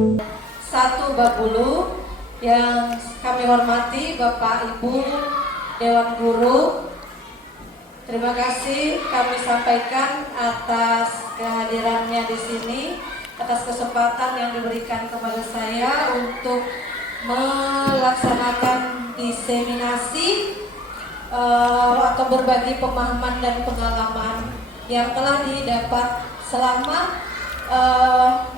1 Babulu yang kami hormati Bapak Ibu Dewan Guru. Terima kasih kami sampaikan atas kehadirannya di sini, atas kesempatan yang diberikan kepada saya untuk melaksanakan diseminasi atau berbagi pemahaman dan pengalaman yang telah didapat selama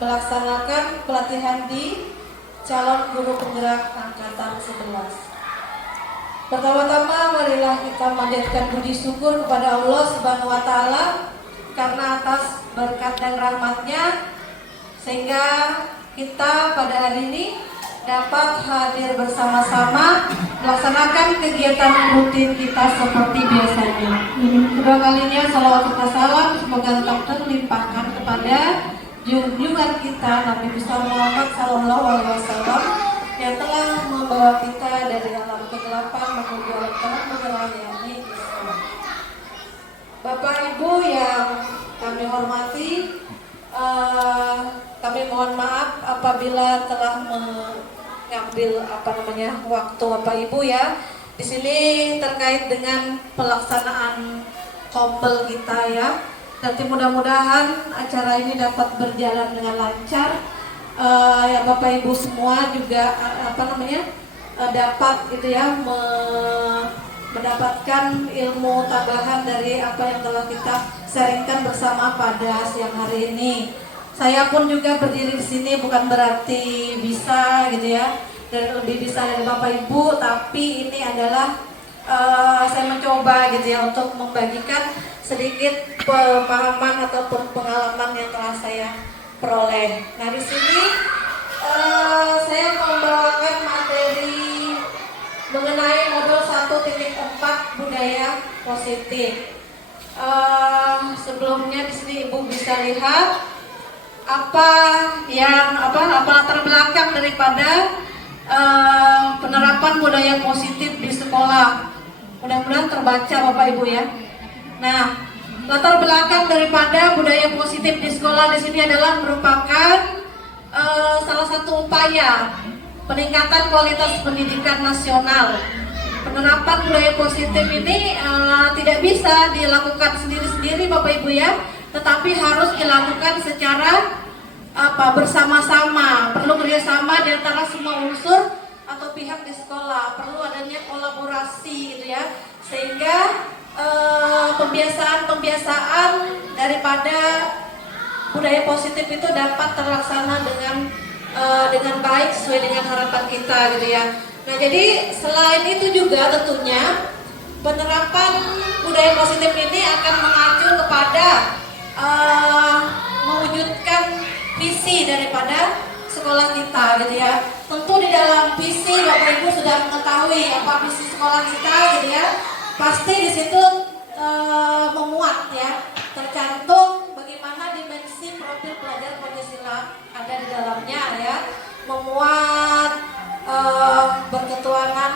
melaksanakan pelatihan di calon guru penggerak angkatan 11. Pertama-tama marilah kita manjatkan puji syukur kepada Allah Subhanahu wa taala karena atas berkat dan rahmatnya sehingga kita pada hari ini dapat hadir bersama-sama melaksanakan kegiatan rutin kita seperti biasanya. Kedua kalinya salawat serta salam semoga tetap terlimpahkan kepada junjungan kita Nabi besar Muhammad Sallallahu Alaihi Wasallam yang telah membawa kita dari alam kegelapan menuju alam terang melayani Islam. Bapak Ibu yang kami hormati, kami mohon maaf apabila telah mengambil waktu Bapak Ibu ya. Di sini terkait dengan pelaksanaan kompel kita ya. Nanti mudah-mudahan acara ini dapat berjalan dengan lancar. Ya Bapak Ibu semua juga dapat gitu ya mendapatkan ilmu tambahan dari apa yang telah kita sharingkan bersama pada siang hari ini. Saya pun juga berdiri di sini bukan berarti bisa gitu ya dan lebih bisa dari Bapak Ibu, tapi ini adalah saya mencoba gitu ya untuk membagikan sedikit pemahaman ataupun pengalaman yang telah saya peroleh. Nah di sini saya membawakan materi mengenai modul 1.4 budaya positif. Sebelumnya di sini Ibu bisa lihat apa latar belakang daripada penerapan budaya positif di sekolah. Mudah-mudahan terbaca Bapak Ibu ya. Nah, latar belakang daripada budaya positif di sekolah di sini adalah merupakan salah satu upaya peningkatan kualitas pendidikan nasional. Penerapan budaya positif ini tidak bisa dilakukan sendiri-sendiri Bapak Ibu ya, tetapi harus dilakukan secara bersama-sama. Perlu kerjasama di antara semua unsur atau pihak di sekolah. Perlu adanya kolaborasi gitu ya, sehingga pembiasaan daripada budaya positif itu dapat terlaksana dengan baik sesuai dengan harapan kita gitu ya. Nah jadi selain itu juga tentunya penerapan budaya positif ini akan mengacu kepada mewujudkan visi daripada sekolah kita gitu ya. Tentu di dalam visi Bapak Ibu sudah mengetahui apa visi sekolah kita gitu ya. Pasti di situ memuat ya, tercantum bagaimana dimensi profil pelajar Pancasila ada di dalamnya ya, memuat berketuhanan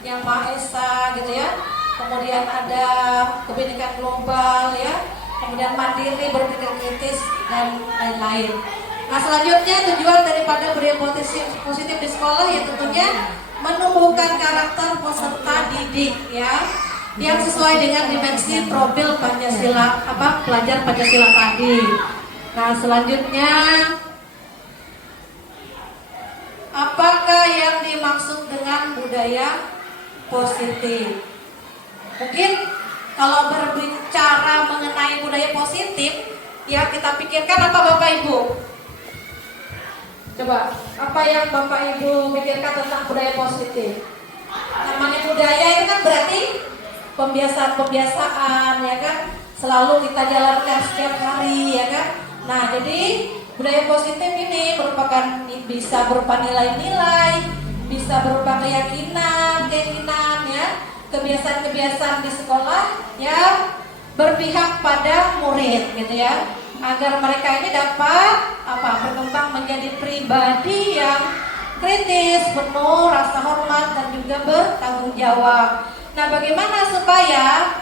yang Maha Esa gitu ya, kemudian ada kebinekaan global ya, kemudian mandiri, berpikir kritis dan lain-lain. Nah selanjutnya tujuan daripada budaya positif di sekolah ya tentunya menumbuhkan karakter peserta didik ya yang sesuai dengan dimensi profil Pancasila pelajar Pancasila tadi. Nah selanjutnya apakah yang dimaksud dengan budaya positif? Mungkin kalau berbicara mengenai budaya positif ya kita pikirkan apa Bapak Ibu? Coba, apa yang Bapak Ibu pikirkan tentang budaya positif? Namanya budaya itu kan berarti pembiasaan ya kan, selalu kita jalankan setiap hari ya kan. Nah jadi budaya positif ini merupakan bisa berupa nilai-nilai, bisa berupa keyakinan ya, kebiasaan-kebiasaan di sekolah yang berpihak pada murid gitu ya, agar mereka ini dapat berkembang menjadi pribadi yang kritis, penuh rasa hormat dan juga bertanggung jawab. Nah, bagaimana supaya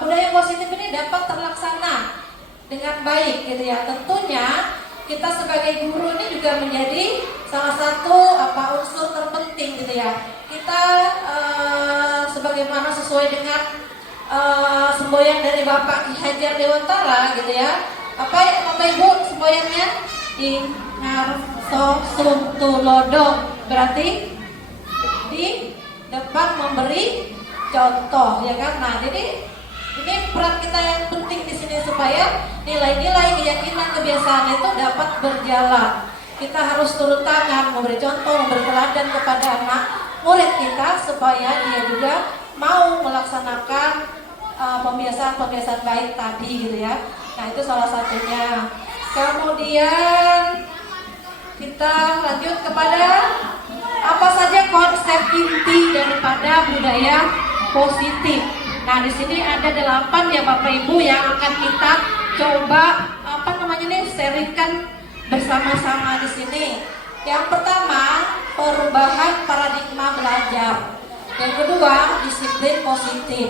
budaya positif ini dapat terlaksana dengan baik gitu ya? Tentunya kita sebagai guru ini juga menjadi salah satu unsur terpenting gitu ya. Kita sebagaimana sesuai dengan semboyan dari Bapak Ki Hajar Dewantara gitu ya. Apa Bapak Ibu semboyannya? Ingarso sum tulodo, berarti di depan memberi contoh ya kan. Nah, jadi ini peran kita yang penting di sini supaya nilai-nilai keyakinan kebiasaan itu dapat berjalan. Kita harus turun tangan, memberi contoh, memberi teladan kepada anak murid kita supaya dia juga mau melaksanakan pembiasaan-pembiasaan baik tadi gitu ya. Nah, itu salah satunya. Kemudian kita lanjut kepada apa saja konsep inti daripada budaya positif. Nah, di sini ada 8 ya Bapak Ibu yang akan kita coba sharingkan bersama-sama di sini. Yang pertama, perubahan paradigma belajar. Yang kedua, disiplin positif.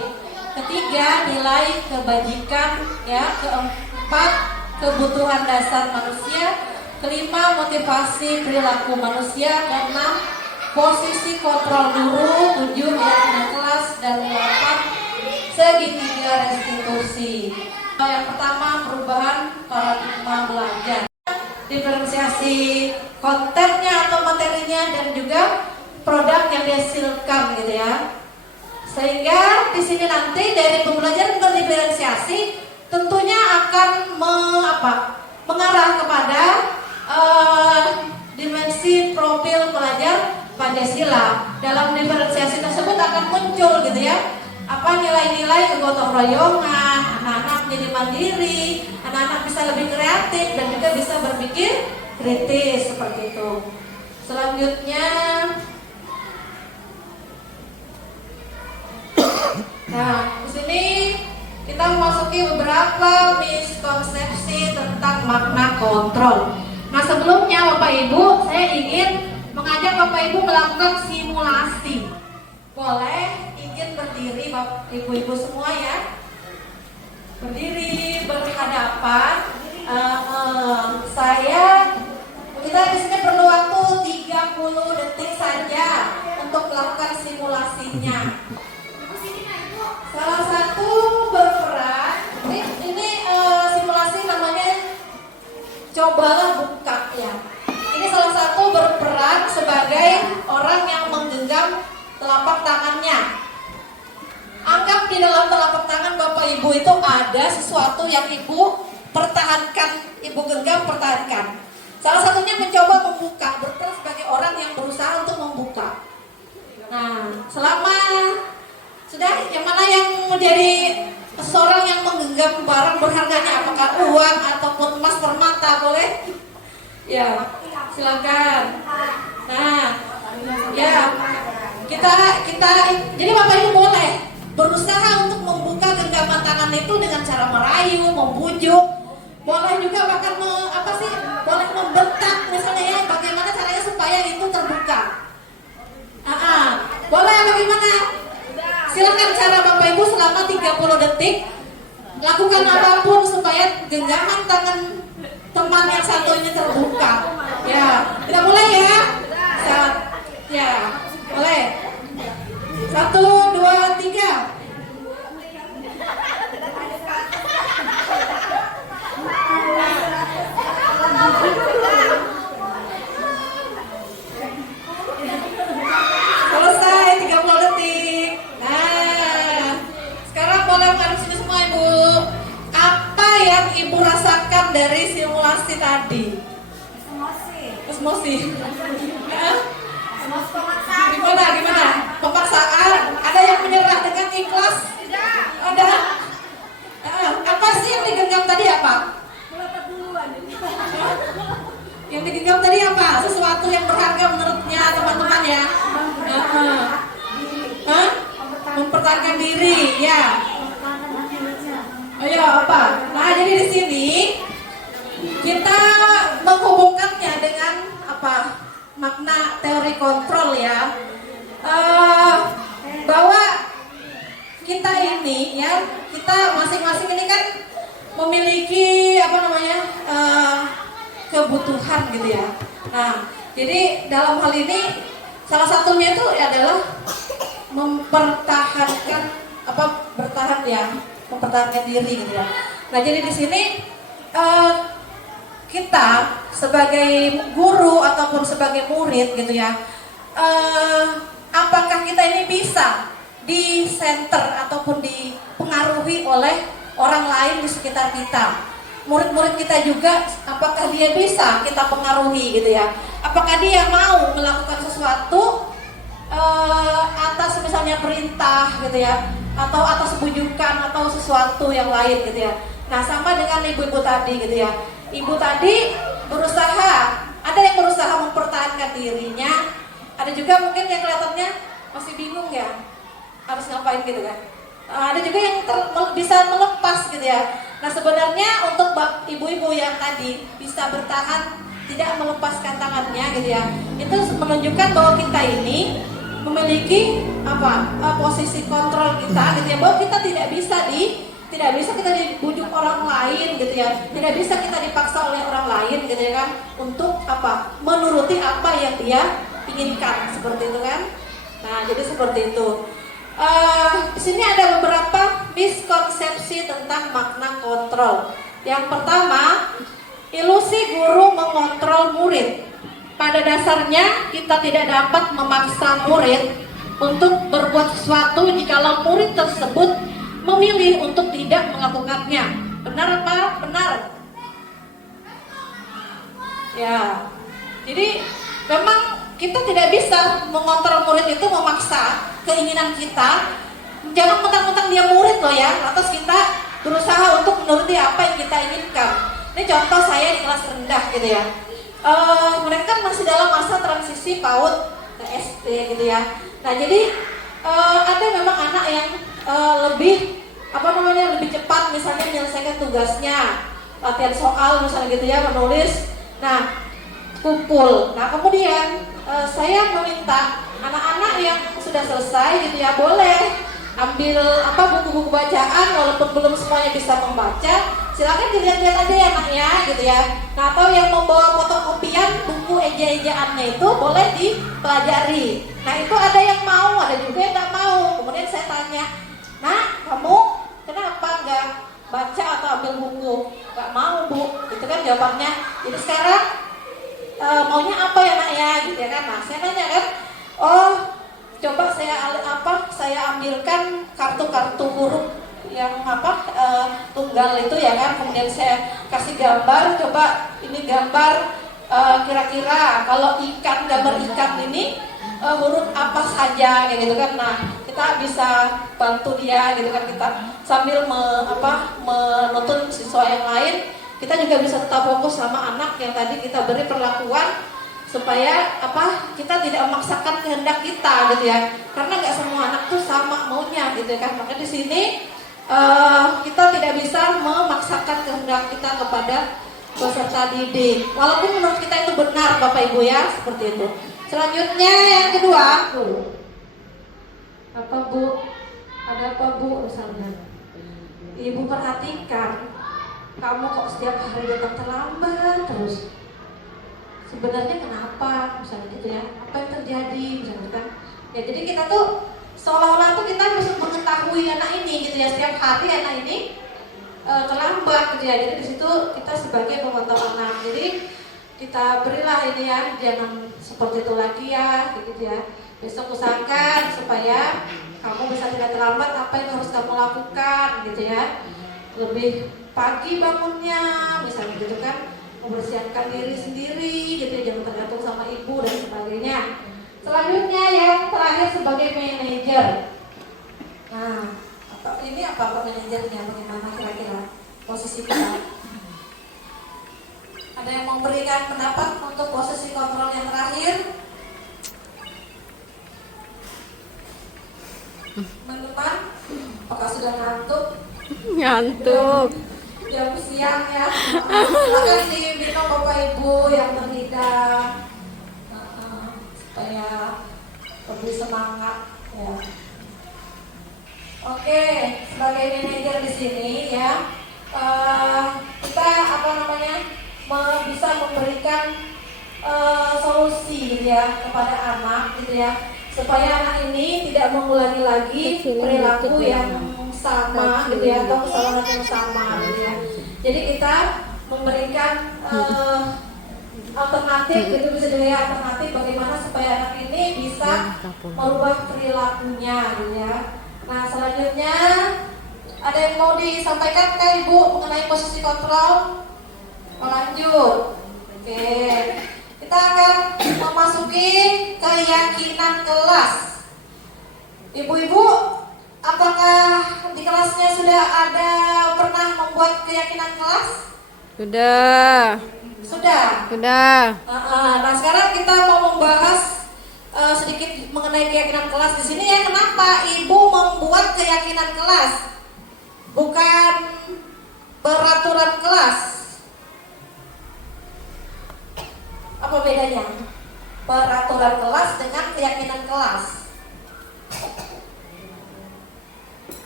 Ketiga, nilai kebajikan ya. Keempat, kebutuhan dasar manusia. Kelima, motivasi perilaku manusia. Keenam, posisi kontrol guru. 7, keyakinan kelas. Dan 8, segitiga restitusi. Yang pertama, perubahan paradigma belajar. Diferensiasi kontennya atau materinya dan juga produk yang dihasilkan gitu ya. Sehingga di sini nanti dari pembelajaran berdiferensiasi tentunya akan mengarah kepada dimensi profil pelajar Pancasila. Dalam diferensiasi tersebut akan muncul gitu ya, nilai-nilai kegotong royongan, anak-anak menjadi mandiri, anak-anak bisa lebih kreatif dan juga bisa berpikir kritis seperti itu. Selanjutnya, nah di sini kita memasuki beberapa miskonsepsi tentang makna kontrol. Nah, sebelumnya Bapak Ibu, saya ingin mengajak Bapak Ibu melakukan simulasi. Boleh izin berdiri Bapak Ibu semua ya. Berdiri berhadapan. Kita di sini perlu waktu 30 detik saja untuk melakukan simulasinya. Salah satu berperan. Ini simulasi namanya cobalah buka ya. Ini salah satu berperan sebagai orang yang menggenggam telapak tangannya. Anggap di dalam telapak tangan Bapak Ibu itu ada sesuatu yang Ibu pertahankan, Ibu genggam, pertahankan. Salah satunya mencoba membuka, berperan sebagai orang yang berusaha untuk membuka. Nah, selama sudah, yang mana yang menjadi seseorang yang menggenggam barang berharganya, apakah uang ataupun emas permata, boleh? Ya, silakan. Nah, ya, kita jadi Bapak Ibu boleh berusaha untuk membuka genggaman tangan itu dengan cara merayu, membujuk, boleh juga bahkan boleh membentak misalnya ya, bagaimana caranya supaya itu terbuka. Boleh bagaimana? Silakan cara Bapak Ibu selama 30 detik lakukan apapun supaya genggaman tangan teman yang satu ini terbuka. Ya, kita mulai ya. Ya, boleh. 1, 2, 3. Selesai 30 detik. Nah, sekarang boleh mengaduk sini semua Ibu. Apa yang Ibu rasakan dari simulasi tadi? Emosi. Gimana? Pemaksaan? Ada yang menyerah dengan ikhlas? Ada. Apa sih yang digenggam tadi apa? Yang digenggam tadi apa? Sesuatu yang berharga menurutnya teman-teman ya. Mempertahankan diri, ya. Oh ya, apa? Nah, jadi di sini kita menghubungkannya dengan makna teori kontrol ya. Bahwa kita ini ya, kita masing-masing ini kan memiliki kebutuhan gitu ya. Nah, jadi dalam hal ini salah satunya itu adalah mempertahankan diri gitu ya. Nah, jadi di sini kita sebagai guru ataupun sebagai murid gitu ya, apakah kita ini bisa di center ataupun dipengaruhi oleh orang lain di sekitar kita? Murid-murid kita juga, apakah dia bisa kita pengaruhi gitu ya? Apakah dia mau melakukan sesuatu atas misalnya perintah gitu ya, atau atas bujukan atau sesuatu yang lain gitu ya? Nah, sama dengan ibu-ibu tadi gitu ya. Ibu tadi berusaha, ada yang berusaha mempertahankan dirinya, ada juga mungkin yang kelihatannya masih bingung ya, harus ngapain gitu kan. Ada juga yang bisa melepas gitu ya. Nah, sebenarnya untuk ibu-ibu yang tadi bisa bertahan, tidak melepaskan tangannya gitu ya, itu menunjukkan bahwa kita ini memiliki posisi kontrol kita gitu ya, bahwa kita tidak bisa kita dibujuk orang lain gitu ya, tidak bisa kita dipaksa oleh orang lain gitu ya kan, untuk menuruti apa yang dia inginkan, seperti itu kan. Nah, jadi seperti itu. Di sini ada beberapa miskonsepsi tentang makna kontrol. Yang pertama, ilusi guru mengontrol murid. Pada dasarnya kita tidak dapat memaksa murid untuk berbuat sesuatu jikalau murid tersebut memilih untuk tidak melakukannya. Benar apa? Benar. Ya. Jadi memang kita tidak bisa mengontrol murid itu, memaksa keinginan kita. Jangan mentang-mentang dia murid loh ya, lantas kita berusaha untuk menuruti apa yang kita inginkan. Ini contoh saya di kelas rendah gitu ya. Mereka kan masih dalam masa transisi PAUD ke SD gitu ya. Nah, jadi ada memang anak yang lebih lebih cepat misalnya menyelesaikan tugasnya, latihan soal misalnya gitu ya, menulis. Nah, kumpul. Nah, kemudian saya meminta anak-anak yang sudah selesai gitu ya, boleh ambil buku-buku bacaan walaupun belum semuanya bisa membaca, silakan dilihat-lihat aja ya nak ya gitu ya. Nah, atau yang membawa fotokopian buku eja-ejaannya itu boleh dipelajari. Nah, itu ada yang mau, ada juga yang nggak mau. Kemudian saya tanya, nah kamu kenapa nggak baca atau ambil buku? Nggak mau bu, itu kan jawabannya. Jadi sekarang maunya apa ya nak ya gitu ya kan. Nah, saya nanya kan, oh coba saya ambilkan kartu-kartu huruf yang tunggal itu ya kan, kemudian saya kasih gambar, coba ini gambar kira-kira kalau ikan, gambar ikan ini huruf apa saja kayak gitu kan. Nah, kita bisa bantu dia gitu kan, kita sambil menuntun siswa yang lain, kita juga bisa tetap fokus sama anak yang tadi kita beri perlakuan supaya kita tidak memaksakan kehendak kita gitu ya, karena nggak semua anak tuh sama maunya gitu kan. Maka di sini kita tidak bisa memaksakan kehendak kita kepada peserta didik, walaupun menurut kita itu benar Bapak Ibu ya, seperti itu. Selanjutnya yang kedua, apa Bu? Ada apa Bu? Misalnya, Ibu perhatikan, kamu kok setiap hari datang terlambat terus. Sebenarnya kenapa, misalnya gitu ya, apa yang terjadi misalnya kan. Ya, jadi kita tuh seolah-olah tuh kita harus mengetahui anak ini gitu ya, setiap hari anak ini terlambat gitu ya. Jadi di situ kita sebagai pemantau anak, jadi kita berilah ini ya, jangan seperti itu lagi ya gitu ya. Besok usahakan supaya kamu bisa tidak terlambat, apa yang harus kamu lakukan gitu ya. Lebih pagi bangunnya misalnya gitu kan, mempersiapkan diri sendiri gitu ya, jangan tergantung sama ibu dan sebagainya. Selanjutnya yang terakhir sebagai manajer. Nah, ini apa manajernya, bagaimana kira-kira posisi kita? Ada yang memberikan pendapat untuk posisi kontrol yang terakhir? Teman-teman, apakah sudah ngantuk? Ngantuk. Jam siang ya. Silakan diminum Bapak Ibu yang terhidang supaya lebih semangat ya. Oke, sebagai manajer di sini ya, kita bisa memberikan solusi gitu ya kepada anak gitu ya, supaya anak ini tidak mengulangi lagi perilaku yang sama gitu ya, atau kesalahan yang sama gitu ya. Jadi kita memberikan alternatif gitu, bisa dilihat alternatif bagaimana supaya anak ini bisa merubah perilakunya gitu ya. Nah selanjutnya ada yang mau disampaikan ke Ibu mengenai posisi kontrol? Mau lanjut? Oke, kita akan memasuki keyakinan kelas. Ibu-ibu, apakah di kelasnya sudah ada pernah membuat keyakinan kelas? Sudah. Sudah. Sudah. Nah sekarang kita mau membahas sedikit mengenai keyakinan kelas di sini ya. Kenapa Ibu membuat keyakinan kelas, bukan peraturan kelas? Apa bedanya peraturan kelas dengan keyakinan kelas?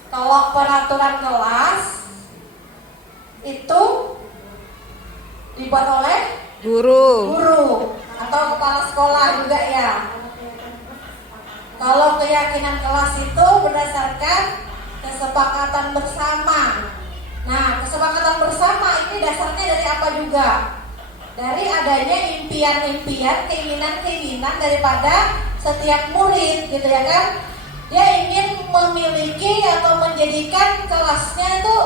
Kalau peraturan kelas itu dibuat oleh Guru. atau kepala sekolah juga ya. Kalau keyakinan kelas itu berdasarkan kesepakatan bersama. Nah, kesepakatan bersama ini dasarnya dari apa juga? Dari adanya impian-impian, keinginan-keinginan daripada setiap murid gitu ya kan. Dia ingin memiliki atau menjadikan kelasnya itu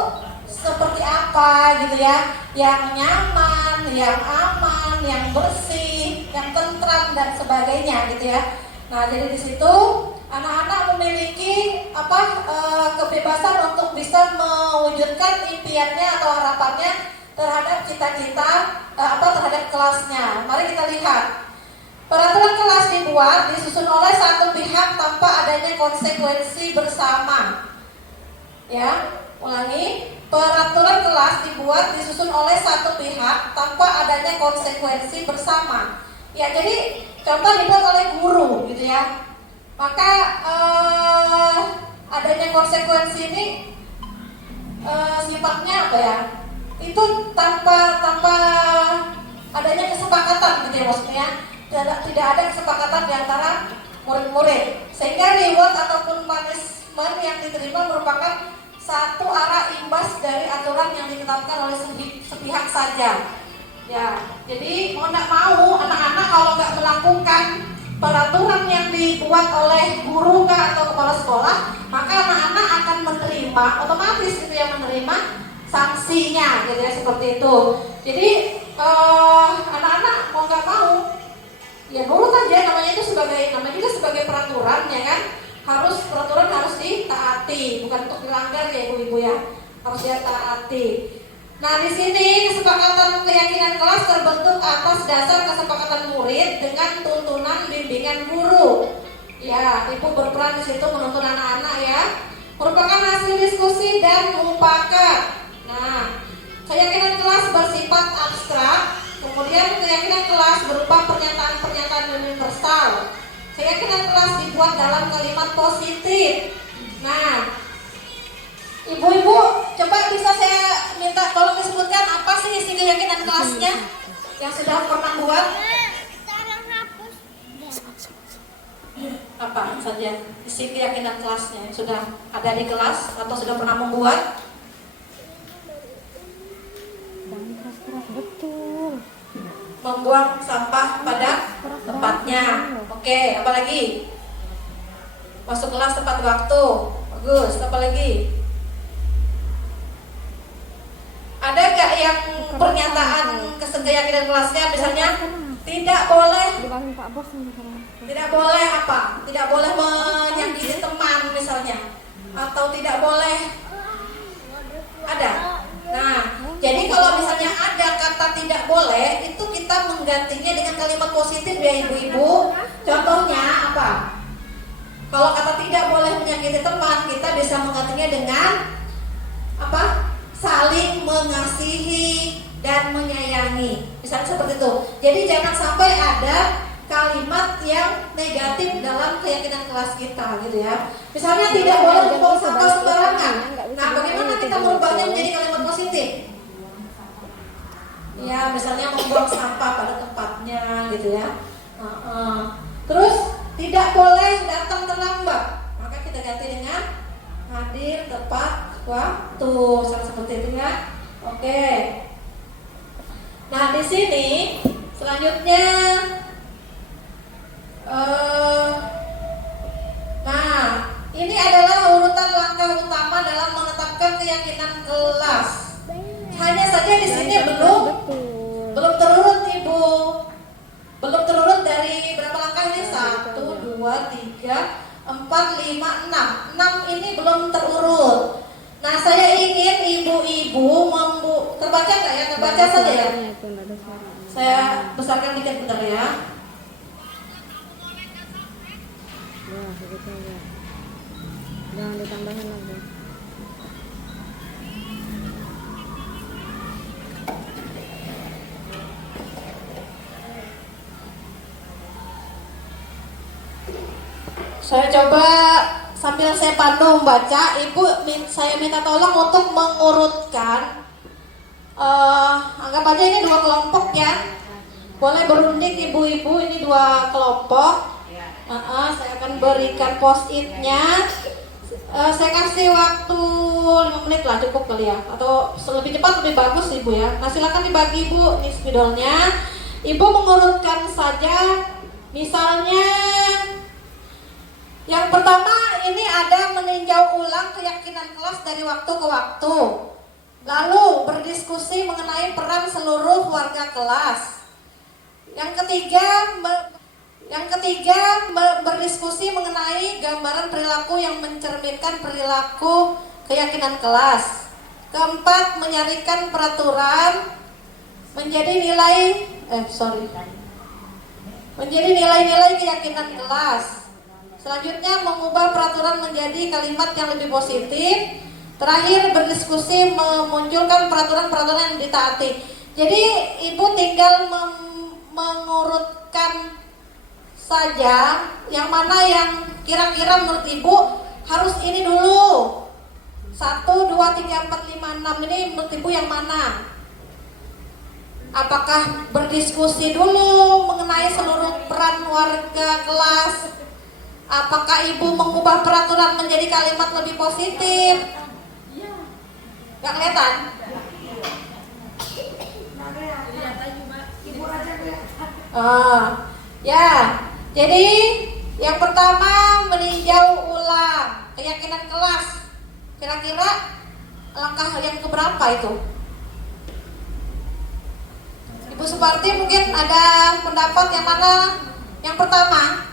seperti apa gitu ya, yang nyaman, yang aman, yang bersih, yang tentram dan sebagainya gitu ya. Nah jadi di situ anak-anak memiliki kebebasan untuk bisa mewujudkan impiannya atau harapannya terhadap cita-cita terhadap kelasnya. Mari kita lihat. Peraturan kelas dibuat disusun oleh satu pihak tanpa adanya konsekuensi bersama. Ya, ulangi. Peraturan kelas dibuat disusun oleh satu pihak tanpa adanya konsekuensi bersama. Ya, jadi contoh dibuat oleh guru, gitu ya. Maka adanya konsekuensi ini sifatnya apa ya? Itu tanpa adanya kesepakatan, gitu ya maksudnya. Tidak ada kesepakatan di antara murid-murid, sehingga reward ataupun punishment yang diterima merupakan satu arah imbas dari aturan yang ditetapkan oleh sepihak saja. Ya, jadi mau nggak mau anak-anak kalau nggak melakukan peraturan yang dibuat oleh guru atau kepala sekolah, maka anak-anak akan menerima otomatis gitu ya, menerima sanksinya gitu ya, seperti itu. Jadi anak-anak mau nggak mau ya nurut aja, namanya juga sebagai peraturan ya kan. Peraturan harus ditaati, bukan untuk dilanggar ya ibu-ibu ya, harus ditaati. Nah di sini kesepakatan keyakinan kelas terbentuk atas dasar kesepakatan murid dengan tuntunan bimbingan guru. Ya, ibu berperan di situ menuntun anak-anak ya. Merupakan hasil diskusi dan mufakat. Nah, keyakinan kelas bersifat abstrak. Kemudian keyakinan kelas berupa pernyataan-pernyataan universal. Keyakinan kelas dibuat dalam kalimat positif. Nah, ibu-ibu coba bisa saya minta tolong disebutkan apa sih isi keyakinan kelasnya yang sudah pernah buat? Apa saja isi keyakinan kelasnya yang sudah ada di kelas atau sudah pernah membuat? Betul. Membuang sampah pada tempatnya. Oke, apa lagi? Masuk kelas tepat waktu. Bagus, apa lagi? Ada gak yang pernyataan keyakinan kelasnya misalnya tidak boleh apa? Tidak boleh menyakiti teman misalnya, atau tidak boleh ada. Nah, jadi kalau misalnya ada kata tidak boleh, itu kita menggantinya dengan kalimat positif ya ibu-ibu. Contohnya apa? Kalau kata tidak boleh menyakiti teman, kita bisa menggantinya dengan apa? Saling mengasihi dan menyayangi. Misalnya seperti itu. Jadi jangan sampai ada kalimat yang negatif dalam keyakinan kelas kita gitu ya. Misalnya tidak boleh membuang sampah sembarangan. Nah, bagaimana kita merubahnya menjadi kalimat positif? Ya, misalnya membuang sampah pada tempatnya gitu ya. Terus tidak boleh datang terlambat, maka kita ganti dengan hadir tepat waktu, seperti itu ya. Oke. Nah di sini selanjutnya, nah ini adalah urutan langkah utama dalam menetapkan keyakinan kelas. Hanya saja di sini belum terurut Ibu, belum terurut dari berapa langkah ini? 1, 2, 3, 4, 5, 6. 6 ini belum terurut. Nah saya ingin ibu-ibu terbaca nggak ya? Terbaca saja ya. Saya besarkan dikit bentar ya. Jangan ditambahin lagi. Saya coba sambil saya pandu membaca, Ibu saya minta tolong untuk mengurutkan. Anggap aja ini 2 kelompok ya. Boleh berunding ibu-ibu, ini 2 kelompok. Saya akan berikan post-it-nya. Saya kasih waktu 5 menit lah, cukup kali ya. Atau lebih cepat lebih bagus Ibu ya. Nah silakan dibagi Ibu nih spidolnya. Ibu mengurutkan saja. Misalnya yang pertama ini ada meninjau ulang keyakinan kelas dari waktu ke waktu. Lalu berdiskusi mengenai peran seluruh warga kelas. Yang ketiga berdiskusi mengenai gambaran perilaku yang mencerminkan perilaku keyakinan kelas. Keempat, menyarikan peraturan menjadi nilai-nilai keyakinan kelas. Selanjutnya mengubah peraturan menjadi kalimat yang lebih positif. Terakhir berdiskusi memunculkan peraturan-peraturan yang ditaati. Jadi Ibu tinggal mengurutkan saja yang mana yang kira-kira menurut Ibu harus ini dulu. 1, 2, 3, 4, 5, 6 ini menurut Ibu yang mana? Apakah berdiskusi dulu mengenai seluruh peran warga kelas? Apakah Ibu mengubah peraturan menjadi kalimat lebih positif? Gak kelihatan? Ya, jadi yang pertama meninjau ulang keyakinan kelas. Kira-kira langkah yang keberapa itu? Ibu Suparti mungkin ada pendapat yang mana yang pertama?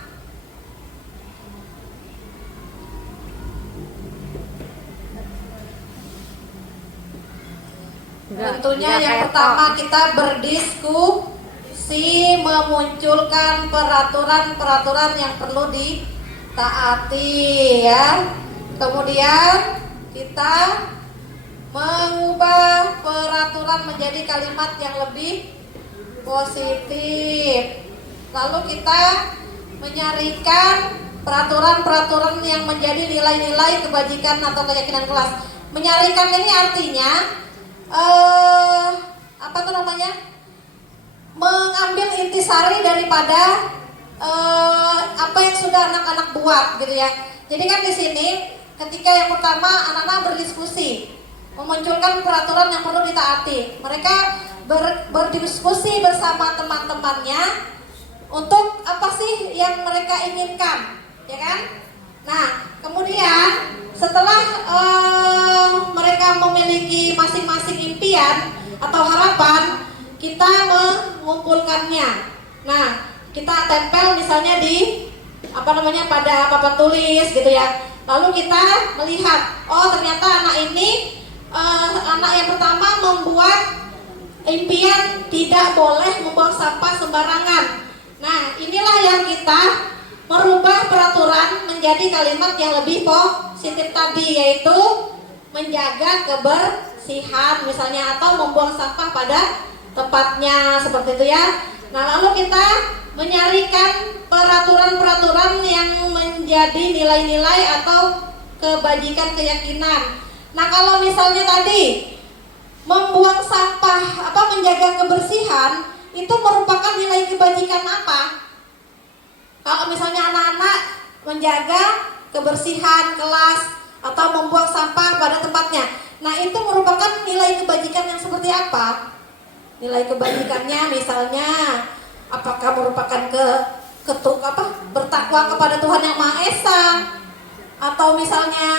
Tentunya yang pertama kita berdiskusi memunculkan peraturan-peraturan yang perlu ditaati ya. Kemudian kita mengubah peraturan menjadi kalimat yang lebih positif. Lalu kita menyarikan peraturan-peraturan yang menjadi nilai-nilai kebajikan atau keyakinan kelas. Menyarikan ini artinya mengambil intisari daripada apa yang sudah anak-anak buat gitu ya. Jadi kan di sini ketika yang pertama anak-anak berdiskusi memunculkan peraturan yang perlu ditaati. Mereka berdiskusi bersama teman-temannya untuk apa sih yang mereka inginkan, ya kan? Nah, kemudian setelah mereka memiliki masing-masing impian atau harapan, kita mengumpulkannya. Nah, kita tempel misalnya di pada papan tulis gitu ya. Lalu kita melihat, oh ternyata anak ini anak yang pertama membuat impian tidak boleh membuang sampah sembarangan. Nah, inilah yang kita merubah peraturan menjadi kalimat yang lebih positif tadi, yaitu menjaga kebersihan misalnya, atau membuang sampah pada tempatnya, seperti itu ya. Nah, lalu kita menyarikan peraturan-peraturan yang menjadi nilai-nilai atau kebajikan keyakinan. Nah, kalau misalnya tadi membuang sampah, menjaga kebersihan itu merupakan nilai kebajikan apa? Kalau misalnya anak-anak menjaga kebersihan kelas atau membuang sampah pada tempatnya, nah itu merupakan nilai kebajikan yang seperti apa? Nilai kebajikannya misalnya apakah merupakan bertakwa kepada Tuhan Yang Maha Esa, atau misalnya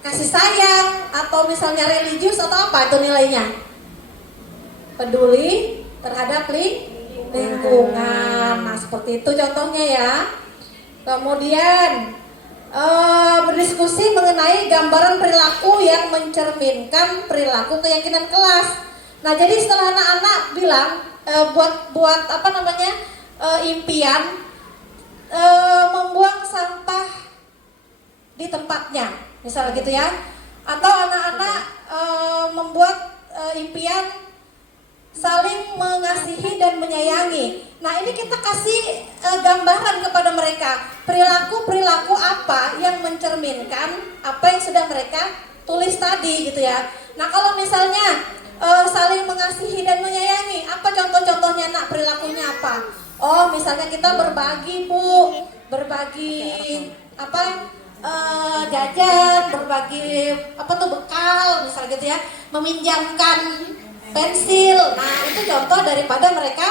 kasih sayang, atau misalnya religius, atau apa itu nilainya? Peduli terhadap lingkungan. Nah seperti itu contohnya ya. Kemudian berdiskusi mengenai gambaran perilaku yang mencerminkan perilaku keyakinan kelas. Nah jadi setelah anak-anak bilang buat impian membuang sampah di tempatnya, misalnya gitu ya, atau anak-anak membuat impian saling mengasihi dan menyayangi. Nah ini kita kasih gambaran kepada mereka perilaku apa yang mencerminkan apa yang sudah mereka tulis tadi gitu ya. Nah kalau misalnya saling mengasihi dan menyayangi, apa contoh-contohnya nak, perilakunya apa? Oh misalnya kita berbagi Bu, berbagi jajan, berbagi bekal misalnya gitu ya, meminjamkan pensil. Nah itu contoh daripada mereka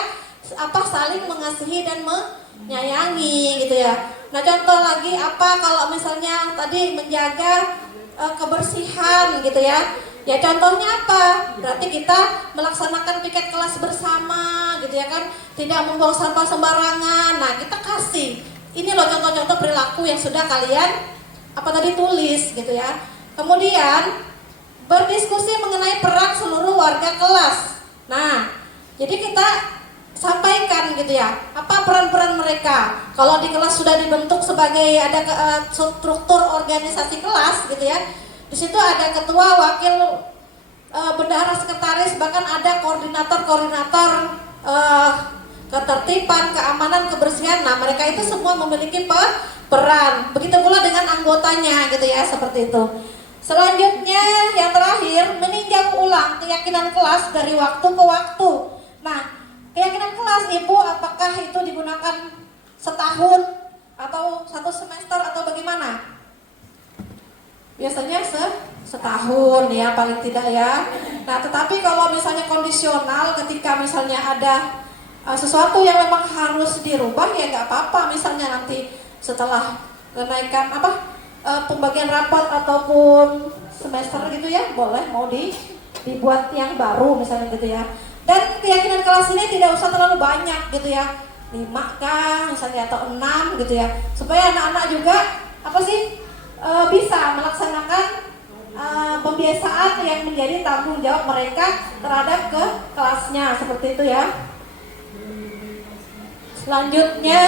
saling mengasihi dan menyayangi gitu ya. Nah contoh lagi kalau misalnya tadi menjaga kebersihan gitu ya. Ya contohnya apa? Berarti kita melaksanakan piket kelas bersama gitu ya kan, tidak membuang sampah sembarangan. Nah kita kasih ini loh contoh-contoh perilaku yang sudah kalian tulis gitu ya. Kemudian berdiskusi mengenai peran seluruh warga kelas. Nah, jadi kita sampaikan gitu ya, apa peran-peran mereka. Kalau di kelas sudah dibentuk sebagai ada struktur organisasi kelas gitu ya. Di situ ada ketua, wakil, bendahara, sekretaris, bahkan ada koordinator ketertiban, keamanan, kebersihan. Nah, mereka itu semua memiliki peran. Begitu pula dengan anggotanya gitu ya, seperti itu. Selanjutnya yang terakhir, meninjau ulang keyakinan kelas dari waktu ke waktu. Nah, keyakinan kelas Ibu apakah itu digunakan setahun atau satu semester atau bagaimana? Biasanya setahun ya paling tidak ya. Nah tetapi kalau misalnya kondisional, ketika misalnya ada sesuatu yang memang harus dirubah ya nggak apa-apa. Misalnya nanti setelah kenaikan pembagian rapot ataupun semester gitu ya, boleh mau dibuat yang baru misalnya gitu ya. Dan keyakinan kelas ini tidak usah terlalu banyak gitu ya, 5 kah misalnya atau 6 gitu ya, supaya anak-anak juga bisa melaksanakan pembiasaan yang menjadi tanggung jawab mereka terhadap ke kelasnya, seperti itu ya. Selanjutnya,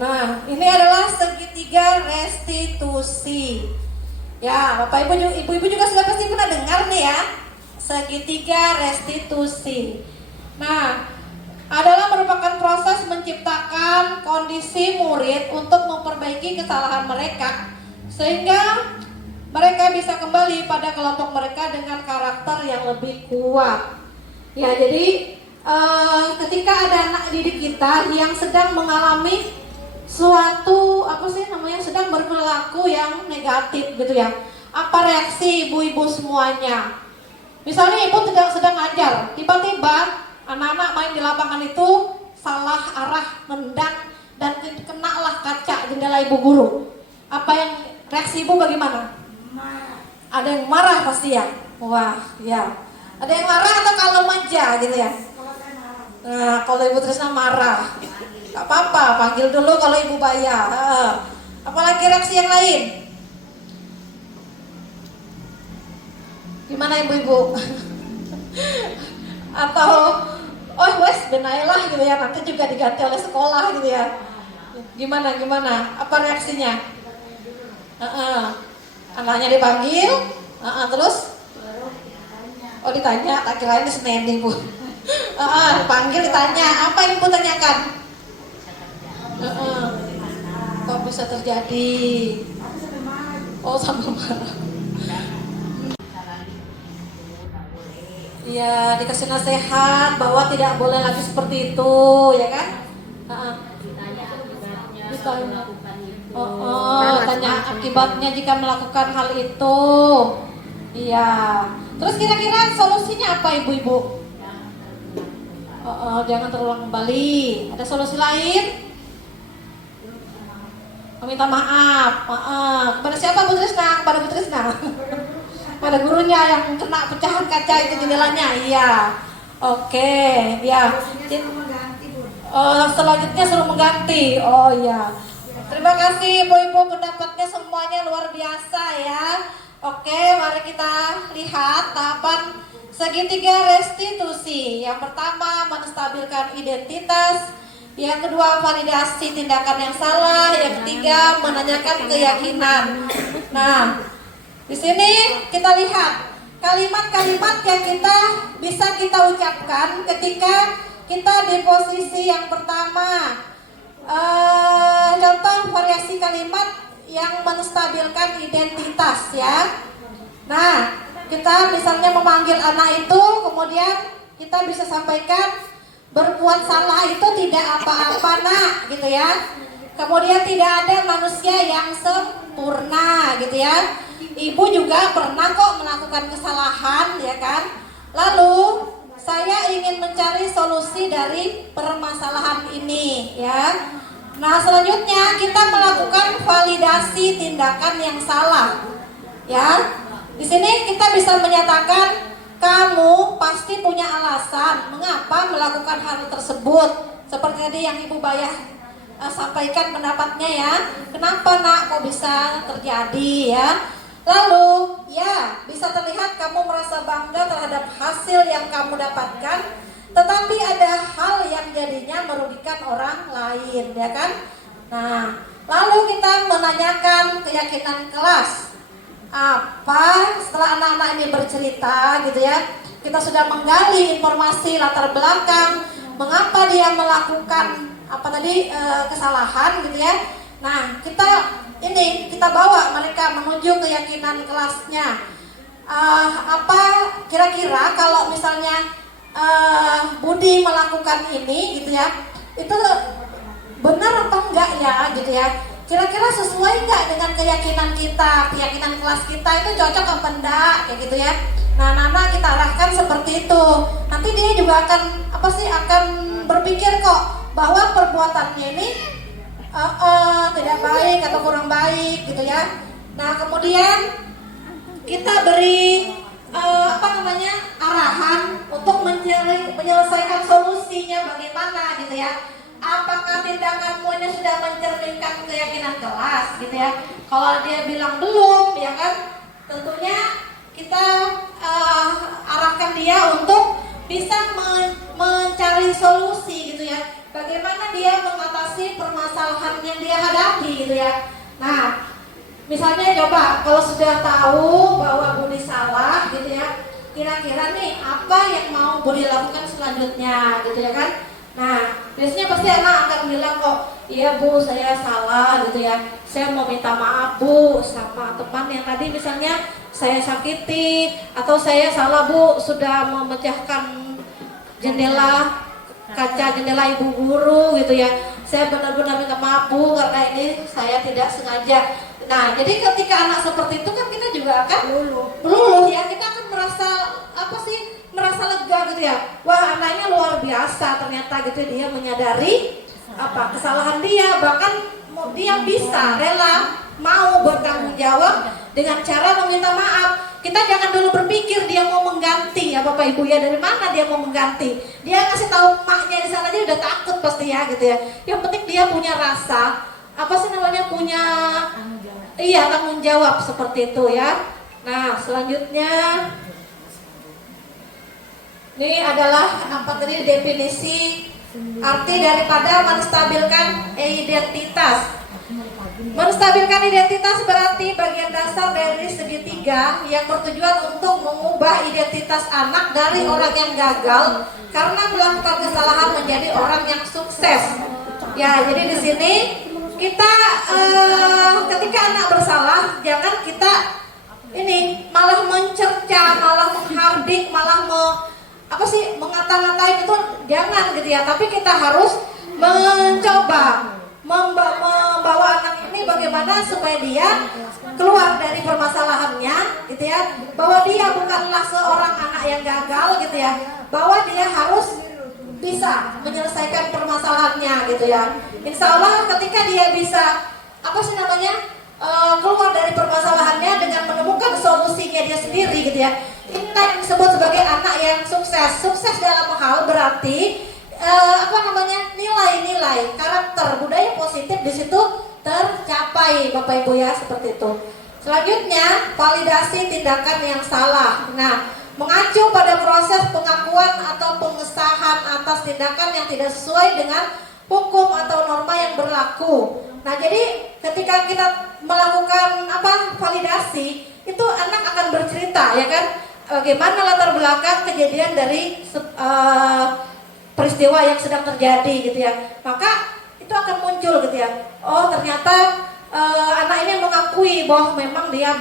nah ini adalah segitiga restitusi. Ya, Bapak Ibu juga sudah pasti pernah dengar nih ya, segitiga restitusi. Nah, adalah merupakan proses menciptakan kondisi murid untuk memperbaiki kesalahan mereka sehingga mereka bisa kembali pada kelompok mereka dengan karakter yang lebih kuat. Ya, jadi ketika ada anak didik kita yang sedang mengalami suatu sedang berperilaku yang negatif gitu ya, apa reaksi ibu-ibu semuanya? Misalnya ibu sedang ngajar, tiba-tiba anak-anak main di lapangan itu salah arah, nendang dan kenalah kaca jendela ibu guru. Apa yang reaksi ibu bagaimana? Ada yang marah pasti ya. Wah, ya. Ada yang marah atau kalau aja gitu ya. Nah, kalau Ibu Trisna marah, gak apa-apa, panggil dulu kalau Ibu bayar. Apalagi reaksi yang lain? Gimana Ibu-ibu? Atau wes benailah gitu ya, nanti juga diganti oleh sekolah gitu ya. Gimana? Apa reaksinya? Anaknya dipanggil, terus? Ditanya, tak kirain diseneni Bu. Panggil ditanya, apa yang Ibu tanyakan? Kok bisa terjadi? Oh, sambil marah. Iya, dikasih nasihat bahwa tidak boleh lagi seperti itu, ya kan? Ditanya. Tanya akibatnya jika melakukan hal itu. Iya. Terus kira-kira solusinya apa, ibu-ibu? Jangan terulang kembali. Ada solusi lain? Meminta maaf. Kepada siapa, Bu Trisna? Kepada Bu Trisna. Pada gurunya yang kena pecahan kaca itu jendelanya. Iya. Oke, ya. Selanjutnya suruh mengganti. Oh iya. Terima kasih ibu-ibu, pendapatnya semuanya luar biasa ya. Oke, mari kita lihat tahapan segitiga restitusi. Yang pertama, menstabilkan identitas. Yang kedua, validasi tindakan yang salah. Yang ketiga, menanyakan keyakinan. Nah, di sini kita lihat kalimat-kalimat yang bisa kita ucapkan ketika kita di posisi yang pertama. Contoh variasi kalimat yang menstabilkan identitas ya. Nah, kita misalnya memanggil anak itu, kemudian kita bisa sampaikan berbuat salah itu tidak apa-apa nak, gitu ya. Kemudian tidak ada manusia yang sempurna, gitu ya. Ibu juga pernah kok melakukan kesalahan, ya kan? Lalu saya ingin mencari solusi dari permasalahan ini, ya. Nah, selanjutnya kita melakukan validasi tindakan yang salah, ya. Di sini kita bisa menyatakan kamu pasti punya alasan mengapa melakukan hal tersebut. Seperti tadi yang Ibu Bayah sampaikan pendapatnya ya. Kenapa nak kok bisa terjadi ya? Lalu ya bisa terlihat kamu merasa bangga terhadap hasil yang kamu dapatkan, tetapi ada hal yang jadinya merugikan orang lain, ya kan? Nah, lalu kita menanyakan keyakinan kelas. Apa setelah anak-anak ini bercerita gitu ya, kita sudah menggali informasi latar belakang mengapa dia melakukan kesalahan gitu ya. Nah, kita bawa mereka menuju keyakinan kelasnya. Apa kira-kira kalau misalnya Budi melakukan ini gitu ya, itu benar apa enggak ya gitu ya? Kira-kira sesuai enggak dengan keyakinan kita, keyakinan kelas kita itu cocok apa enggak kayak gitu ya? Nah, anak-anak kita arahkan seperti itu. Nanti dia juga akan berpikir kok bahwa perbuatannya ini tidak baik atau kurang baik gitu ya. Nah, kemudian kita beri arahan untuk menyelesaikan solusinya bagaimana gitu ya. Apakah tindakanmu ini sudah mencerminkan keyakinan kelas gitu ya. Kalau dia bilang belum ya kan, tentunya kita arahkan dia untuk bisa mencari solusi gitu ya. Bagaimana dia mengatasi permasalahan yang dia hadapi gitu ya. Nah, misalnya coba kalau sudah tahu bahwa Budi salah gitu ya, kira-kira nih apa yang mau Budi lakukan selanjutnya gitu ya kan. Nah, biasanya pasti anak akan bilang kok, iya Bu saya salah gitu ya, saya mau minta maaf Bu sama teman yang tadi misalnya saya sakiti, atau saya salah Bu sudah memecahkan kaca jendela ibu guru gitu ya, saya benar-benar minta maaf Bu karena ini saya tidak sengaja. Nah, jadi ketika anak seperti itu kan kita juga akan luluh ya, kita akan merasa merasa lega gitu ya. Wah, anaknya luar biasa ternyata gitu, dia menyadari kesalahan dia, bahkan dia bisa rela mau bertanggung jawab dengan cara meminta maaf. Kita jangan dulu berpikir dia mau mengganti ya Bapak Ibu ya, dari mana dia mau mengganti. Dia kasih tahu maknya di sana dia udah takut pasti ya gitu ya. Yang penting dia punya rasa punya tanggung jawab seperti itu ya. Nah, selanjutnya ini adalah definisi arti daripada menstabilkan identitas. Menstabilkan identitas berarti bagian dasar dari segitiga yang bertujuan untuk mengubah identitas anak dari orang yang gagal karena melakukan kesalahan menjadi orang yang sukses. Ya, jadi di sini kita ketika anak bersalah jangan kita ini malah mencerca, malah menghardik, malah mengata-ngatain itu jangan gitu ya. Tapi kita harus mencoba membawa anak ini bagaimana supaya dia keluar dari permasalahannya gitu ya, bahwa dia bukanlah seorang anak yang gagal gitu ya, bahwa dia harus bisa menyelesaikan permasalahannya gitu ya. Insya Allah ketika dia bisa keluar dari permasalahannya dengan menemukan solusinya dia sendiri gitu ya, kita yang disebut sebagai anak yang sukses. Sukses dalam hal berarti nilai-nilai karakter budaya positif di situ tercapai, Bapak Ibu ya, seperti itu. Selanjutnya, validasi tindakan yang salah. Nah, mengacu pada proses pengakuan atau pengesahan atas tindakan yang tidak sesuai dengan hukum atau norma yang berlaku. Nah, jadi ketika kita melakukan validasi, itu anak akan bercerita ya kan, bagaimana latar belakang kejadian dari peristiwa yang sedang terjadi gitu ya. Maka itu akan muncul gitu ya. Oh, ternyata anak ini mengakui bahwa memang dia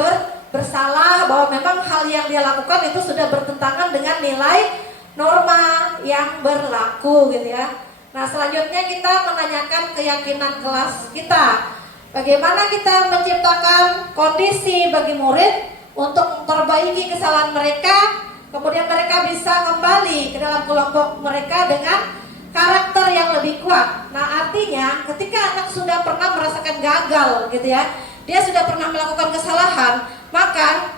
bersalah, bahwa memang hal yang dia lakukan itu sudah bertentangan dengan nilai norma yang berlaku gitu ya. Nah, selanjutnya kita menanyakan keyakinan kelas kita. Bagaimana kita menciptakan kondisi bagi murid untuk memperbaiki kesalahan mereka, kemudian mereka bisa kembali ke dalam kelompok mereka dengan karakter yang lebih kuat. Nah, artinya ketika anak sudah pernah merasakan gagal gitu ya, dia sudah pernah melakukan kesalahan, maka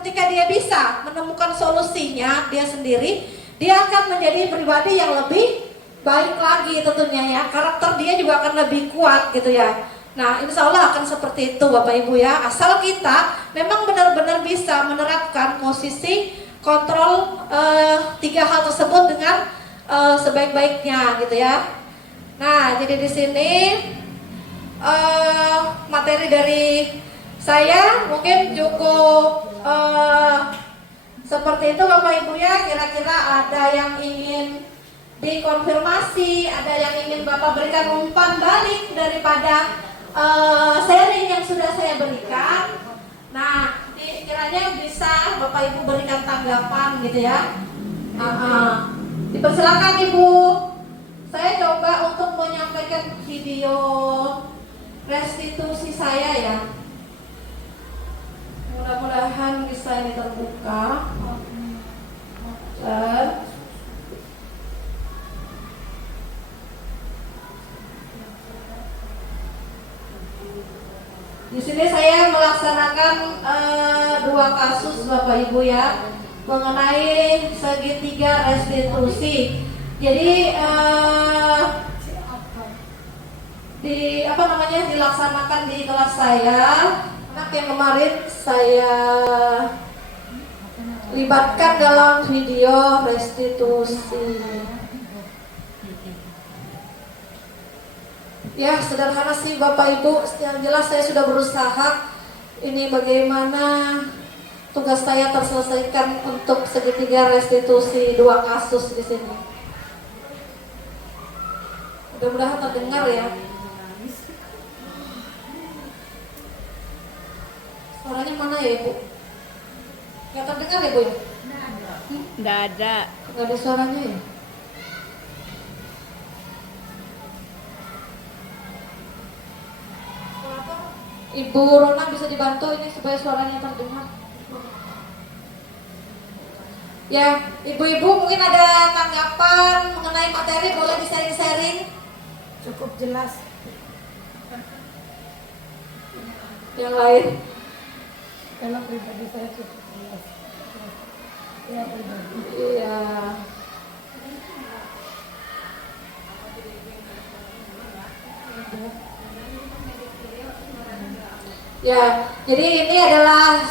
ketika dia bisa menemukan solusinya dia sendiri, dia akan menjadi pribadi yang lebih baik lagi tentunya ya. Karakter dia juga akan lebih kuat gitu ya. Nah, insya Allah akan seperti itu Bapak Ibu ya, asal kita memang benar-benar bisa menerapkan posisi kontrol 3 hal tersebut dengan sebaik-baiknya gitu ya. Nah, jadi di sini materi dari saya mungkin cukup seperti itu Bapak Ibu ya. Kira-kira ada yang ingin dikonfirmasi, ada yang ingin Bapak berikan umpan balik daripada sharing yang sudah saya berikan. Nah, kiranya bisa Bapak Ibu berikan tanggapan gitu ya. Dipersilakan Ibu. Saya coba untuk menyampaikan video restitusi saya ya. Mudah-mudahan bisa ini terbuka. Di sini saya melaksanakan 2 kasus Bapak Ibu ya, mengenai segitiga restitusi. Jadi dilaksanakan di kelas saya. Anak yang kemarin saya libatkan dalam video restitusi. Ya, sederhana sih Bapak Ibu. Yang jelas saya sudah berusaha ini bagaimana tugas saya terselesaikan untuk segitiga restitusi 2 kasus di sini. Mudah-mudahan terdengar ya. Suaranya mana ya Ibu? Nggak terdengar ya Bu ya? Nggak ada. Nggak ada suaranya ya? Ibu Rona bisa dibantu ini supaya suaranya terdengar. Ya, ibu-ibu mungkin ada tanggapan mengenai materi, boleh di-sharing-sharing. Cukup jelas. Yang lain? Kalau pribadi saya cukup jelas. Ya, pribadi. Iya. Ya, jadi ini adalah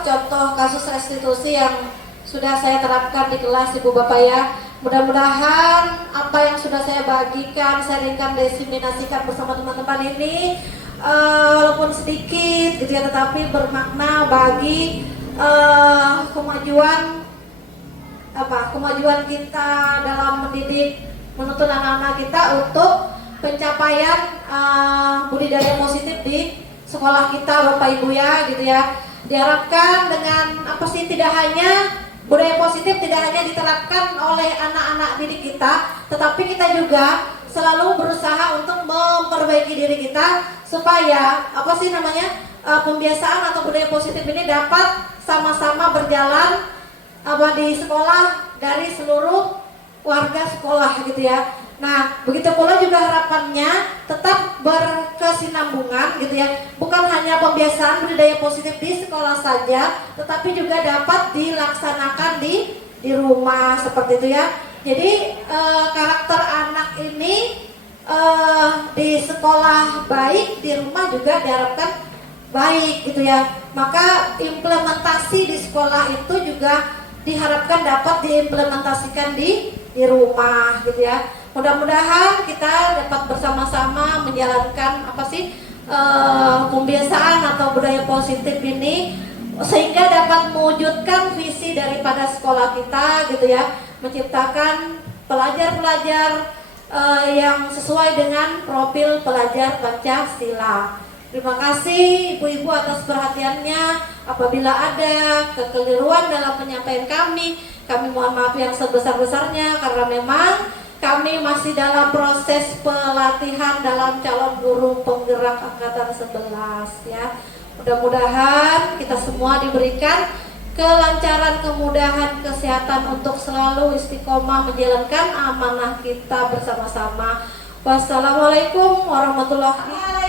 contoh kasus restitusi yang sudah saya terapkan di kelas Ibu Bapak ya. Mudah-mudahan apa yang sudah saya bagikan, sharingkan, diseminasikan bersama teman-teman ini walaupun sedikit gitu ya, tetapi bermakna bagi kemajuan kita dalam mendidik, menuntun anak-anak kita untuk pencapaian budidaya positif di sekolah kita Bapak Ibu ya gitu ya. Diharapkan dengan tidak hanya budaya positif tidak hanya diterapkan oleh anak-anak didik kita, tetapi kita juga selalu berusaha untuk memperbaiki diri kita supaya pembiasaan atau budaya positif ini dapat sama-sama berjalan di sekolah dari seluruh warga sekolah gitu ya. Nah, begitu pula juga harapannya tetap berkesinambungan gitu ya. Bukan hanya pembiasaan budaya positif di sekolah saja, tetapi juga dapat dilaksanakan di rumah seperti itu ya. Jadi karakter anak ini di sekolah baik, di rumah juga diharapkan baik gitu ya. Maka implementasi di sekolah itu juga diharapkan dapat diimplementasikan di rumah gitu ya. Mudah-mudahan kita dapat bersama-sama menjalankan pembiasaan atau budaya positif ini sehingga dapat mewujudkan visi daripada sekolah kita gitu ya, menciptakan pelajar-pelajar yang sesuai dengan profil pelajar Pancasila. Terima kasih Ibu-ibu atas perhatiannya. Apabila ada kekeliruan dalam penyampaian kami mohon maaf yang sebesar-besarnya karena memang kami masih dalam proses pelatihan dalam calon guru penggerak angkatan 11 ya. Mudah-mudahan kita semua diberikan kelancaran, kemudahan, kesehatan untuk selalu istiqomah menjalankan amanah kita bersama-sama. Wassalamualaikum warahmatullahi wabarakatuh.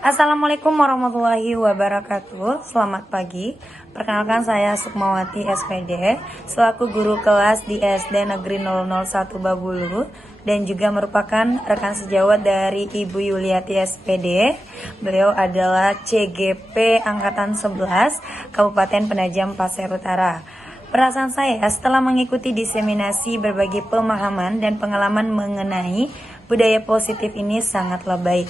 Assalamualaikum warahmatullahi wabarakatuh. Selamat pagi. Perkenalkan saya Sukmawati SPD, selaku guru kelas di SD Negeri 001 Babulu dan juga merupakan rekan sejawat dari Ibu Yuliati SPD. Beliau adalah CGP Angkatan 11 Kabupaten Penajam Pasir Utara. Perasaan saya setelah mengikuti diseminasi berbagai pemahaman dan pengalaman mengenai budaya positif ini sangatlah baik.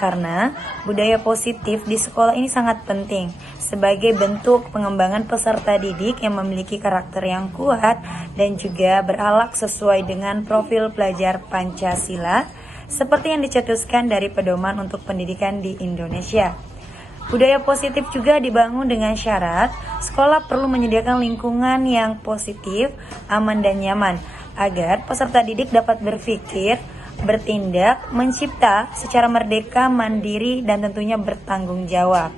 Karena budaya positif di sekolah ini sangat penting sebagai bentuk pengembangan peserta didik yang memiliki karakter yang kuat dan juga berakhlak sesuai dengan profil pelajar Pancasila seperti yang dicetuskan dari pedoman untuk pendidikan di Indonesia. Budaya positif juga dibangun dengan syarat sekolah perlu menyediakan lingkungan yang positif, aman dan nyaman agar peserta didik dapat berpikir, bertindak, mencipta secara merdeka, mandiri, dan tentunya bertanggung jawab.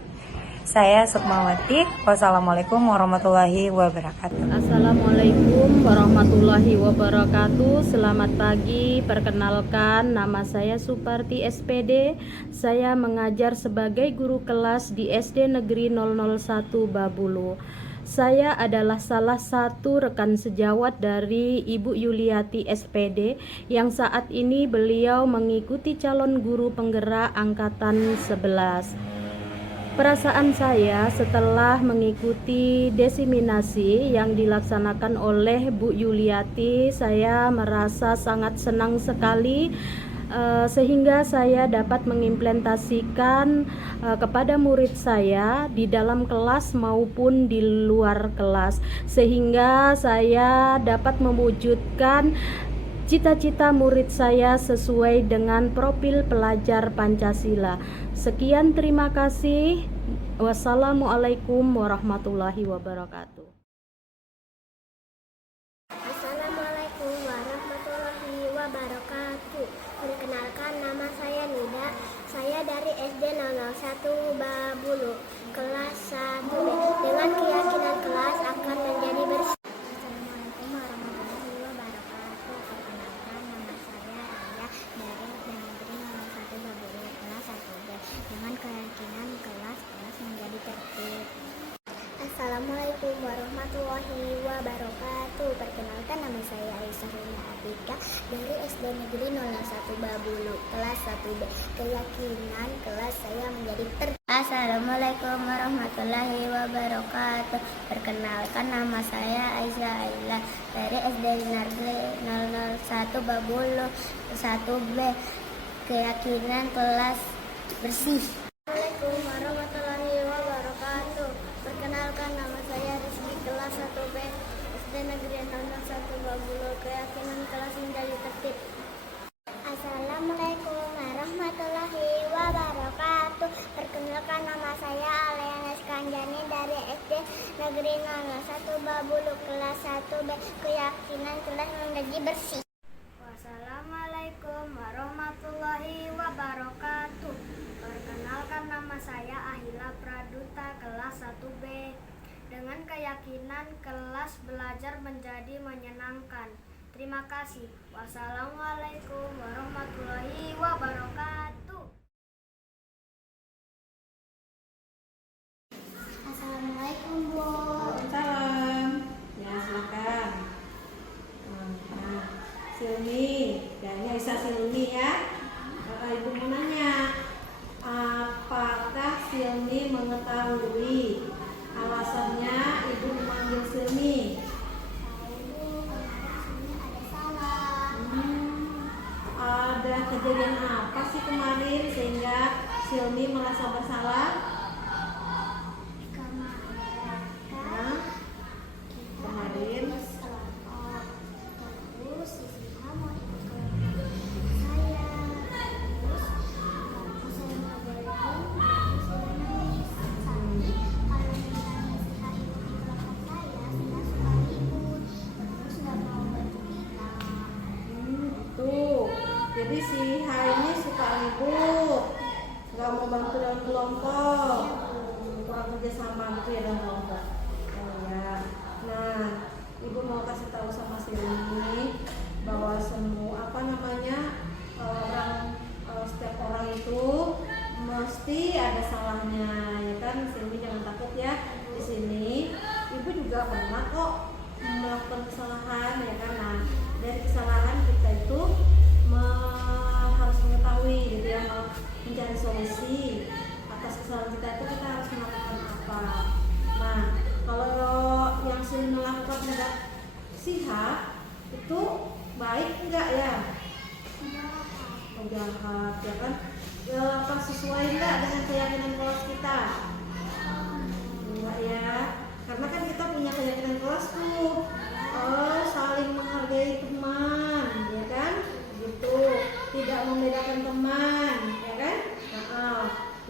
Saya Sukmawati, wassalamualaikum warahmatullahi wabarakatuh. Assalamualaikum warahmatullahi wabarakatuh. Selamat pagi, perkenalkan nama saya Suparti SPD. Saya mengajar sebagai guru kelas di SD Negeri 001 Babulu. Saya adalah salah satu rekan sejawat dari Ibu Yuliati SPD yang saat ini beliau mengikuti calon guru penggerak angkatan 11. Perasaan saya setelah mengikuti diseminasi yang dilaksanakan oleh Bu Yuliati, saya merasa sangat senang sekali sehingga saya dapat mengimplementasikan kepada murid saya di dalam kelas maupun di luar kelas, sehingga saya dapat mewujudkan cita-cita murid saya sesuai dengan profil pelajar Pancasila. Sekian, terima kasih. Wassalamualaikum warahmatullahi wabarakatuh. Assalamualaikum warahmatullahi wabarakatuh. Perkenalkan, nama saya Nida. Saya dari SD 001 Babulu, kelas 1B. Dengan keyakinan kelas akan menjadi bersih. Assalamualaikum warahmatullahi wabarakatuh. Perkenalkan, nama saya Raya dari SD Negeri 01 Babulu, kelas 1B. Dengan keyakinan kelas menjadi tertib. Assalamualaikum warahmatullahi wabarakatuh. Perkenalkan, nama saya Aisyah Lina Atika dari SD Negeri 01 Babulu, kelas 1B. Keyakinan kelas saya menjadi Assalamualaikum warahmatullahi wabarakatuh. Perkenalkan, nama saya Aisyah Aila dari SD Negeri 001 Babulu, 1B. Keyakinan kelas bersih. Assalamualaikum warahmatullahi wabarakatuh. Perkenalkan, nama saya Rizky, kelas 1B, SD Negeri 001 Babulu. Keyakinan kelas menjadi tertib. Assalamualaikum warahmatullahi wabarakatuh. Perkenalkan, nama saya Aleana Skanjani dari SD Negeri 001 Babulu, kelas 1B. Keyakinan kelas menjadi bersih. Wassalamualaikum warahmatullahi wabarakatuh. Perkenalkan, nama saya Ahila Praduta, kelas 1B. Dengan keyakinan kelas belajar menjadi menyenangkan. Terima kasih. Wassalamualaikum warahmatullahi wabarakatuh. Assalamualaikum, Bu. Waalaikumsalam. Ya, silakan. Nah, Silmi, dan ya bisa Silmi ya. Ibu mau nanya, apakah Silmi mengetahui alasannya ibu memanggil Silmi? Ada kejadian apa sih kemarin sehingga Silmi merasa bersalah? Kemarin jadi si Hai ini suka ribut, nggak mau bantu dalam kelompok, kurang kerja sama gitu ya dalam kelompok. Oh ya. Nah, ibu mau kasih tahu sama Silmi bahwa semua setiap orang itu mesti Siha itu baik enggak ya? Jahat ya kan? Apa sesuai enggak dengan keyakinan kelas kita? Enggak ya, karena kan kita punya keyakinan kelas tuh, saling menghargai teman, ya kan? Gitu, tidak membedakan teman, ya kan?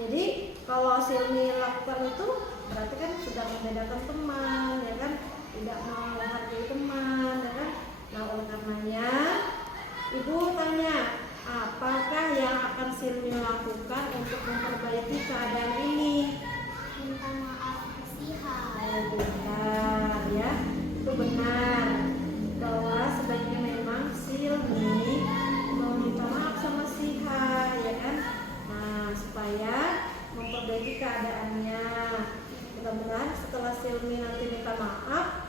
Jadi kalau Silmi lakukan itu berarti kan sudah membedakan teman, ya kan? Tidak mau menghargai teman, ya kan? Nah, oleh karenanya Ibu tanya, apakah yang akan Silmi lakukan untuk memperbaiki keadaan ini? Minta maaf ke Siha. Benar ya, itu benar bahwa sebaiknya memang Silmi meminta maaf sama Siha, ya kan? Nah, supaya memperbaiki keadaannya. Mudah-mudahan setelah Silmi nanti minta maaf,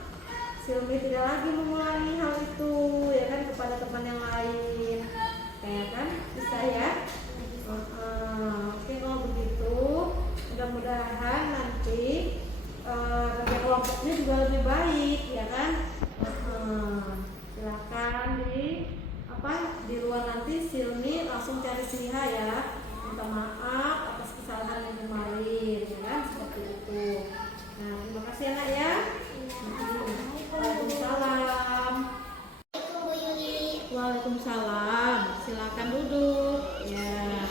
Silmi tidak lagi mengulangi hal itu, ya kan, kepada teman yang lain, ya kan? Bisa ya? Oke, kalau begitu mudah-mudahan nanti kerja kelompoknya juga lebih baik, ya kan? Silakan di luar nanti Silmi langsung cari Siha ya, minta maaf atas kesalahan yang kemarin, ya kan? Seperti itu. Nah, terima kasih anak ya. Waalaikumsalam. Bu Yuli. Waalaikumsalam. Silakan duduk. Ya.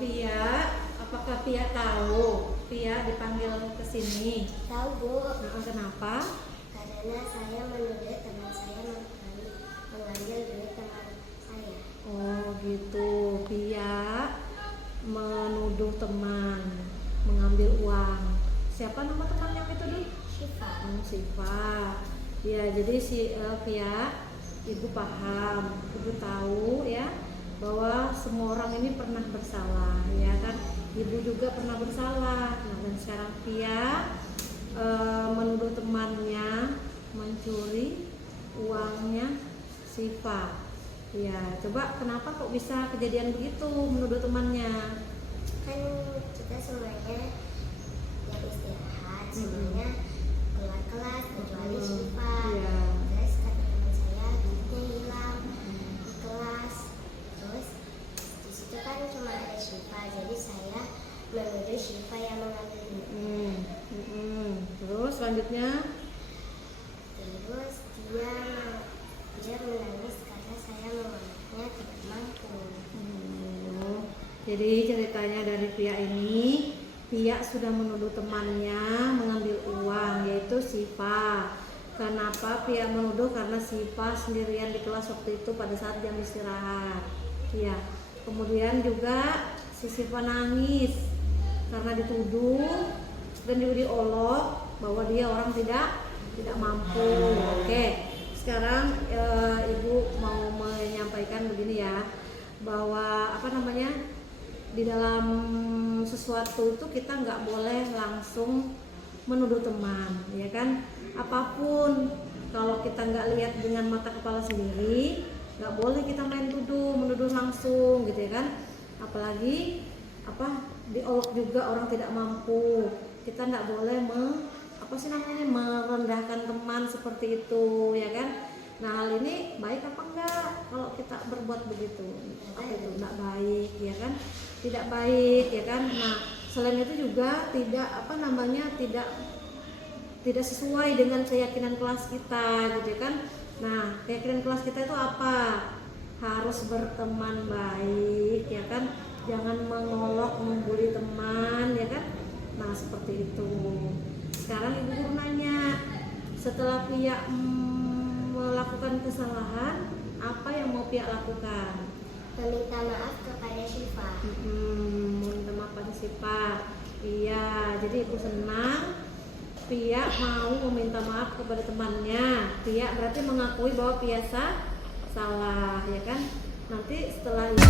Pia, apakah Pia tahu Pia dipanggil ke sini? Tahu Bu, Kenapa? karena saya menuduh teman saya mengambil duit teman saya. Oh gitu. Pia menuduh teman mengambil uang. Siapa nama teman yang itu nih? Syifa. Siva. Ya, jadi Pia, Ibu paham, Ibu tahu ya bahwa semua orang ini pernah bersalah, ya kan? Ibu juga pernah bersalah. Nah, dan sekarang Pia menuduh temannya mencuri uangnya Siva. Ya, coba kenapa kok bisa kejadian begitu menuduh temannya? Kan kita semuanya yang istirahat, semuanya keluar kelas kecuali Syifa. Iya. Terus kata teman saya duitnya hilang di kelas. Terus di situ kan cuma ada Syifa, jadi saya menuduh Syifa yang mengambil duit. Terus selanjutnya? Terus dia menangis karena saya menganggapnya tidak mampu. Jadi ceritanya dari Pia ini, Pia sudah menuduh temannya mengambil uang, yaitu Siva. Kenapa Pia menuduh? Karena Siva sendirian di kelas waktu itu pada saat jam istirahat. Ya. Kemudian juga si Siva nangis karena dituduh dan juga diolok bahwa dia orang tidak mampu. Oke. Sekarang Ibu mau menyampaikan begini ya, bahwa di dalam sesuatu itu kita nggak boleh langsung menuduh teman, ya kan? Apapun kalau kita nggak lihat dengan mata kepala sendiri, nggak boleh kita main menuduh langsung, gitu ya kan? Apalagi diolok juga orang tidak mampu. Kita nggak boleh merendahkan teman seperti itu, ya kan? Nah, hal ini baik apa enggak kalau kita berbuat begitu? Apa itu? Enggak baik, ya kan? Tidak baik, ya kan? Nah, selain itu juga tidak sesuai dengan keyakinan kelas kita, gitu kan? Nah, keyakinan kelas kita itu apa? Harus berteman baik, ya kan? Jangan mengolok, membuli teman, ya kan? Nah, seperti itu. Sekarang Ibu guru nanya, setelah Pia melakukan kesalahan, apa yang mau Pia lakukan? Meminta maaf kepada Syifa. Minta maaf pada Syifa. Iya, jadi Ibu senang Pia mau meminta maaf kepada temannya. Pia berarti mengakui bahwa Pia salah, ya kan? Nanti setelah itu